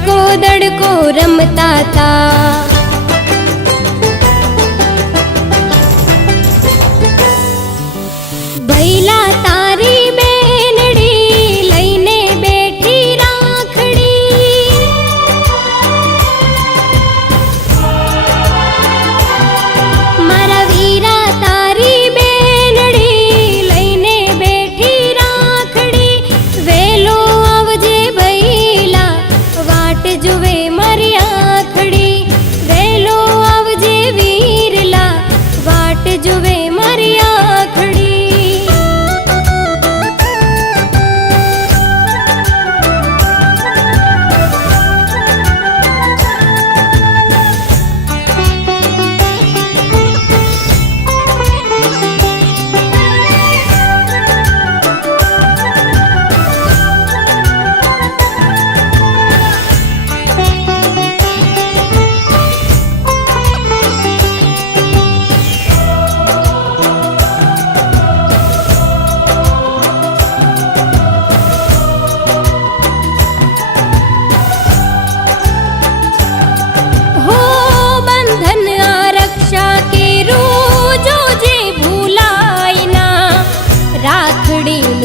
दड़को दड़को रमता ता। भैला तारी बेनड़ी लईने बैठी राखड़ी। मारा वीरा तारी बेनड़ी लईने बैठी राखड़ी। वेलो आवजे भैला वाट जुवे मारी आखड़ी। वेलो आवजे वीरला वाट जुवे मारी आखड़ी।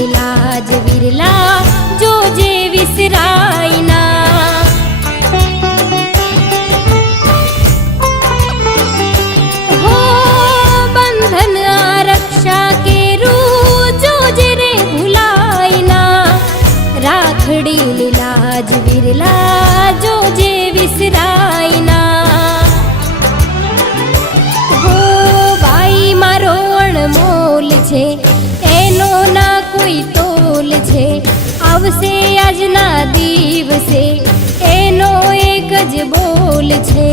लाज विरला जो जे विसरायना। हो बंधन आरक्षा के रू जो जे रे भुलायना। राखड़ी लाज विरला जो जे विसरायना। हो भाई मारो अणमोल छे एनो ना कोई तोल छे। आवसे આજના દિવસે એનો એક જ બોલ છે।